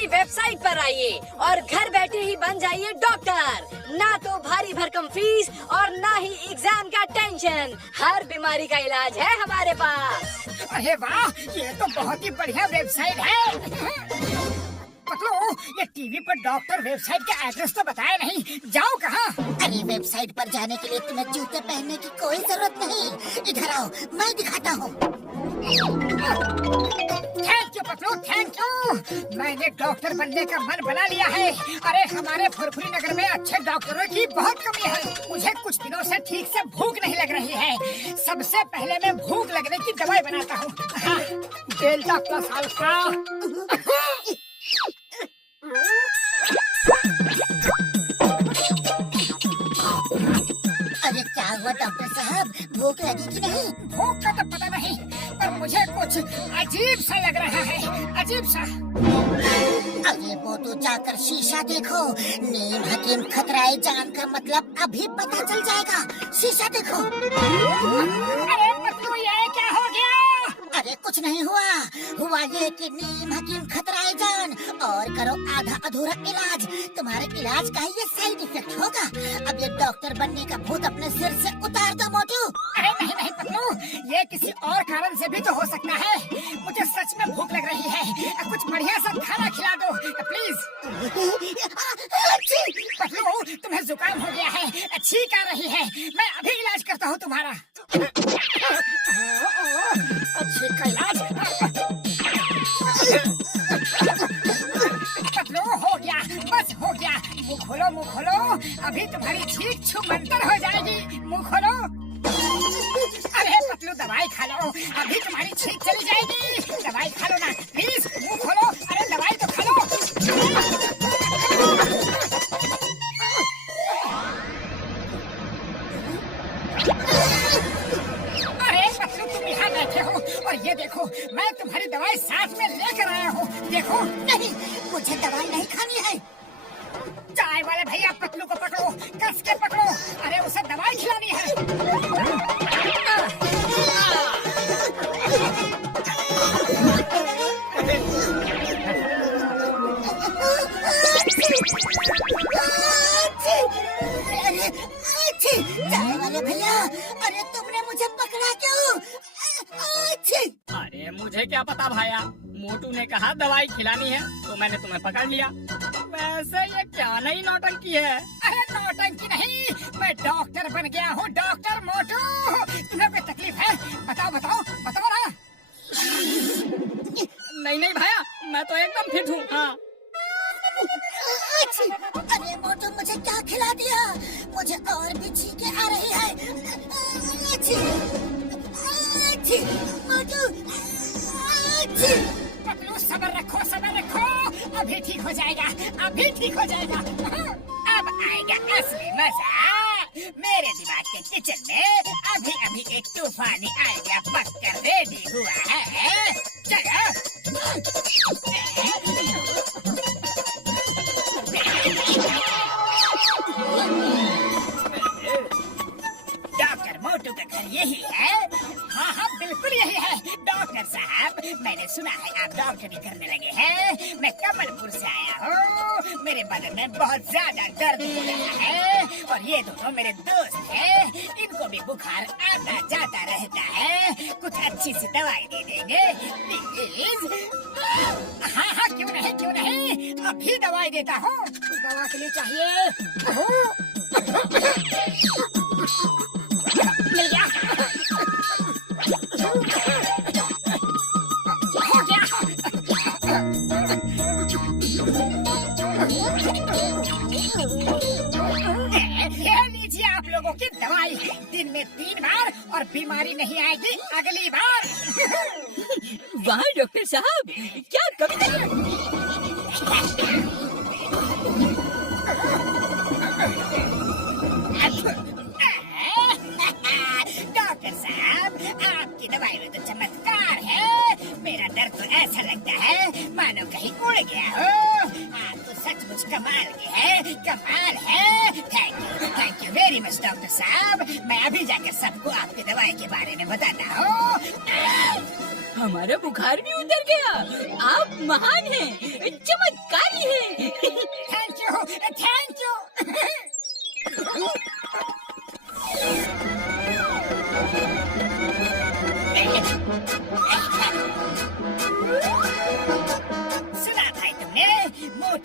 हमारी वेबसाइट पर आइए और घर बैठे ही बन जाइए डॉक्टर। ना तो भारी भरकम फीस और ना ही एग्जाम का टेंशन। हर बीमारी का इलाज है हमारे पास। अरे वाह, ये तो बहुत ही बढ़िया वेबसाइट है। पतलू, ये टीवी पर डॉक्टर वेबसाइट का एड्रेस तो बताया नहीं, जाओ कहाँ? अरे वेबसाइट पर जाने के लिए तुम्हें जूते पहनने की कोई जरूरत नहीं। इधर आओ, मैं दिखाता हूँ। Thank you Patlu, thank you. मैंने डॉक्टर बनने का मन बना लिया है। अरे हमारे फुरफुरी नगर में अच्छे डॉक्टरों की बहुत कमी है। मुझे कुछ दिनों से ठीक से भूख नहीं लग रही है। सबसे पहले मैं भूख लगने की दवाई बनाता हूँ। Delta plus alpha. अरे क्या हुआ डॉक्टर साहब, भूख लगी कि नहीं? भूख का तो पता नहीं, पर मुझे कुछ अजीब सा लग रहा है, अजीब सा। अरे वो तो जाकर शीशा देखो। नीम हकीम खतराए जान का मतलब अभी पता चल जाएगा। शीशा देखो। अरे पतलू, ये क्या हो गया? अरे कुछ नहीं हुआ। हुआ ये कि नीम हकीम खतराए जान और करो आधा अधूरा इलाज। तुम्हारे इलाज का ही ये साइड इफेक्ट होगा। अब ये डॉक्टर बनने का भूत अपने सिर से उतार दो मोटू। अरे नहीं नहीं पतलू, ये किसी और कारण से भी तो हो सकता है। मुझे सच में भूख लग रही है। कुछ बढ़िया सा खाना खिला दो प्लीज। पतलू, तुम्हें जुकाम हो गया है, छींक आ रही है। मैं अभी इलाज करता हूँ तुम्हारा। छींक का इलाज? पतलू, हो गया, बस हो गया। मुँह खोलो, मुँह खोलो। अभी तुम्हारी छींक छुमंतर हो जाएगी। मुँह खोलो। अरे पतलू, दवाई खा लो, अभी तुम्हारी छींक चली जाएगी। दवाई खा लो ना प्लीज, मुँह खोलो। अरे दवाई तो खा लो। अरे पतलू, तुम यहाँ बैठे हो और ये देखो, मैं तुम्हारी दवाई साथ में लेकर आया हूँ। देखो। नहीं, मुझे दवाई नहीं खानी है। चाय वाले भैया, पतलू को पकड़ो, कस के पकड़ो। अरे उसे दवाई खिलानी है। चाय वाले भैया, अरे तुमने मुझे पकड़ा क्यों? अरे मुझे क्या पता भाया, मोटू ने कहा दवाई खिलानी है तो मैंने तुम्हें पकड़ लिया। वैसे ये क्या नई नौटंकी है? अरे नौटंकी नहीं, मैं डॉक्टर बन गया हूँ, डॉक्टर मोटू। तुम्हें कोई तकलीफ है? बताओ बताओ बताओ ना। नहीं नहीं भाया, मैं तो एकदम फिट हूँ। हाँ। अरे मोटू, मुझे क्या खिला दिया? मुझे और भी छींकें आ रही है। मोटू, पतलू, सब्र रखो, सब्र रखो। अभी ठीक हो जाएगा, अभी ठीक हो जाएगा। अब आएगा असली मजा। मेरे दिमाग के किचन में अभी अभी एक तूफानी आइडिया पककर रेडी हुआ है। चलो। डॉक्टर मोटू का घर यही है? हाँ हाँ, बिल्कुल यही है। डॉक्टर साहब, मैंने सुना है आप डॉक्टरी करने लगे हैं। मैं कमलपुर से आया हूँ। मेरे बदन में बहुत ज्यादा दर्द हो रहा है और ये दोनों मेरे दोस्त हैं। इनको भी बुखार आता जाता रहता है। कुछ अच्छी सी दवाई दे देंगे प्लीज? हाँ हाँ, क्यों नहीं क्यों नहीं, अभी दवाई देता हूँ। दवा के लिए चाहिए। मिल गया। हो गया। ये लीजिए आप लोगों की दवाई। दिन में 3 बार और बीमारी नहीं आएगी अगली बार। वाह डॉक्टर साहब, क्या कविता है। डॉक्टर साहब, आपकी दवाई में तो चमत्कार है। मेरा दर्द तो ऐसा लगता है मानो कहीं उड़ गया हो। आप तो सचमुच कमाल के हैं, कमाल है। Thank you very much doctor साहब। मैं अभी जाकर सबको आपकी दवाई के बारे में बताता हूँ। हमारा बुखार भी उतर गया। आप महान हैं, चमत्कार।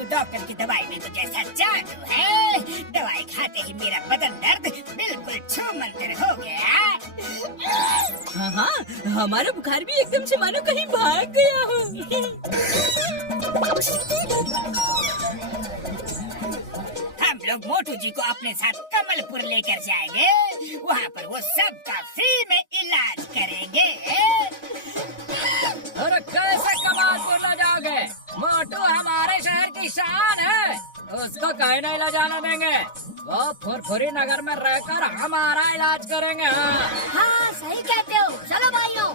मोटू डॉक्टर की दवाई में तो जैसा जादू है, दवाई खाते ही मेरा बदन दर्द बिल्कुल छूमंतर हो गया। हाँ हाँ, हमारा बुखार भी एकदम से मानो कहीं भाग गया हो। हम लोग मोटू जी को अपने साथ कमलपुर लेकर जाएंगे, वहाँ पर वो सबका फ्री में इलाज करेंगे। अरे कैसे कमालपुर ले जाओगे? मोटू हमारे शहर की शान है, उसको कहीं नहीं ले जाना देंगे। वो फुरफुरी नगर में रहकर हमारा इलाज करेंगे। हाँ हाँ सही कहते हो, चलो भाइयों।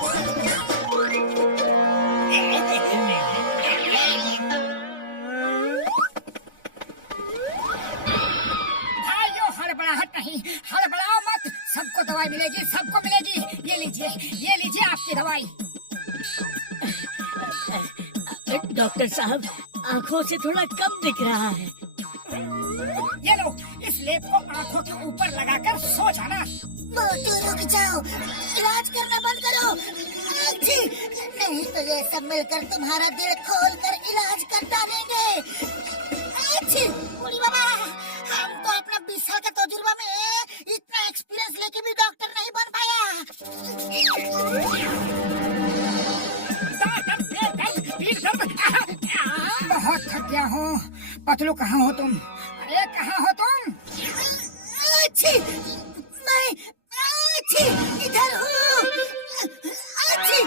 भाइयों हड़बड़ाहट नहीं, हड़बड़ाओ मत, सबको दवाई मिलेगी, सबको मिलेगी। ये लीजिए आपकी दवाई। डॉक्टर साहब, आँखों से थोड़ा कम दिख रहा है। ये लो, इस लेप को आँखों के ऊपर लगाकर सो जाना। मोटू रुक जाओ, इलाज करना बंद करो। अच्छी, नहीं तो ये सब मिलकर तुम्हारा दिल खोल कर इलाज कर डालेंगे। अच्छी, बूढ़ी बाबा, हम तो अपना 20 साल का तजुर्बा में इतना एक्सपीरियंस लेके भी डॉक्टर नहीं बन पाया। बहुत थक गया हूँ। पतलू कहाँ हो तुम? अरे कहाँ हो तुम? अच्छी, मैं अच्छी इधर हूँ। अच्छी,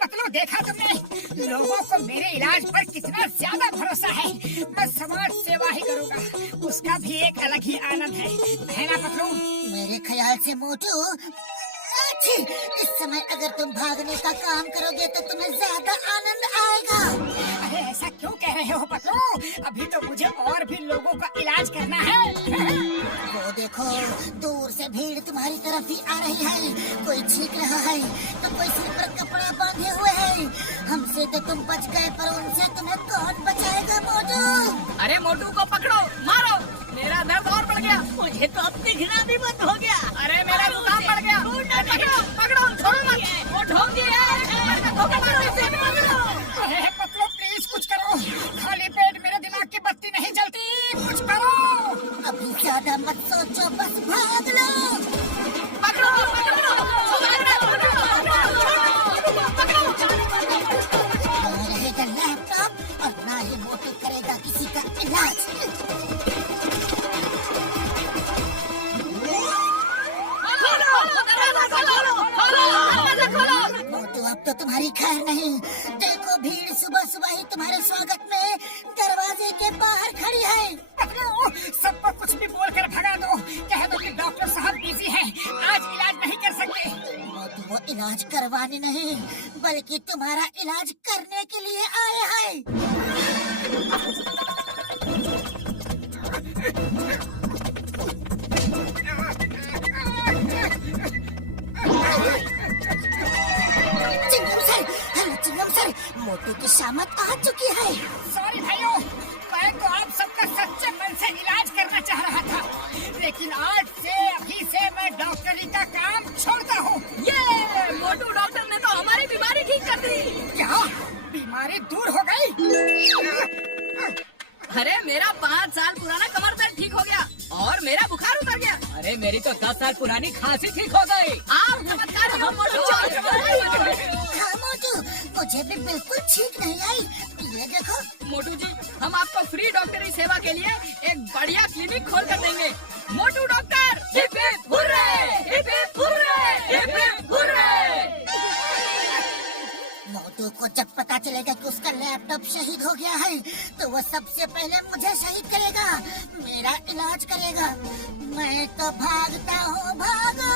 पतलू देखा तुमने? लोगों को मेरे इलाज पर कितना ज्यादा भरोसा है। मैं समाज सेवा ही करूँगा, उसका भी एक अलग ही आनंद है ना पतलू? मेरे ख्याल से मोटू, अच्छी, इस समय अगर तुम भागने का काम करोगे तो तुम्हें ज्यादा आनंद आएगा। अरे ऐसा क्यों कह रहे हो पतलू? अभी तो मुझे और भी लोगों का इलाज करना है। वो देखो, दूर से भीड़ तुम्हारी तरफ ही आ रही है। कोई छींक रहा है तो कोई सिर पर कपड़ा बांधे हुए है। हमसे तो तुम बच गए, पर उनसे तुम्हें कौन बचाएगा मोटू? अरे मोटू को पकड़ो, मारो, मेरा दर्द और बढ़ गया। मुझे तो अब दिखना भी बंद हो गया। अरे मेरा जुकाम बढ़ गया। पकड़ो, पकड़ो, छोड़ो मत। वो ठोक दिया है, धोखा मारो इसे, पकड़ो। अरे पतलू प्लीज कुछ करो, खाली पेट मेरे दिमाग की बत्ती नहीं जलती, कुछ करो। अभी ज्यादा मत सोचो, बस भाग लो। पकड़ो, पकड़ो, ना रहेगा लैपटॉप और ना ही मोटू करेगा किसी का इलाज। मोटू अब तो तुम्हारी खैर नहीं। देखो, भीड़ सुबह सुबह ही तुम्हारे स्वागत में दरवाजे के बाहर खड़ी है। पतलू सबको कुछ भी बोलकर भगा दो, कह दो कि डॉक्टर साहब बिजी हैं, आज इलाज नहीं कर सकते। मोटू वो इलाज करवाने नहीं, बल्कि तुम्हारा इलाज करने के लिए आए हैं। चिंगम सर, मोटू की शामत आ चुकी है। सॉरी भाइयों, मैं तो आप सबका सच्चे मन से इलाज करना चाह रहा था, लेकिन आज से अभी से मैं डॉक्टरी का काम छोड़ता हूँ। ये मोटू डॉक्टर ने तो हमारी बीमारी ठीक कर दी। क्या बीमारी दूर हो गई? अरे मेरा 5 साल पुराना कमर दर्द ठीक हो गया और मेरा बुखार उतर गया। अरे मेरी तो 10 साल पुरानी खांसी ठीक हो गई। आप चमत्कार हो मोटू। हाँ मोटू, मुझे भी बिल्कुल ठीक नहीं आई। ये देखो मोटू जी, हम आपको फ्री डॉक्टरी सेवा के लिए एक बढ़िया क्लिनिक खोल कर देंगे। Motu doctor, hip hip hurray, hip hip hurray, hip hip hurray. Motu को जब पता चलेगा कि उसका लैपटॉप शहीद हो गया है, तो वो सबसे पहले मुझे शहीद करेगा, मेरा इलाज करेगा। मैं तो भागता हूँ, भागो।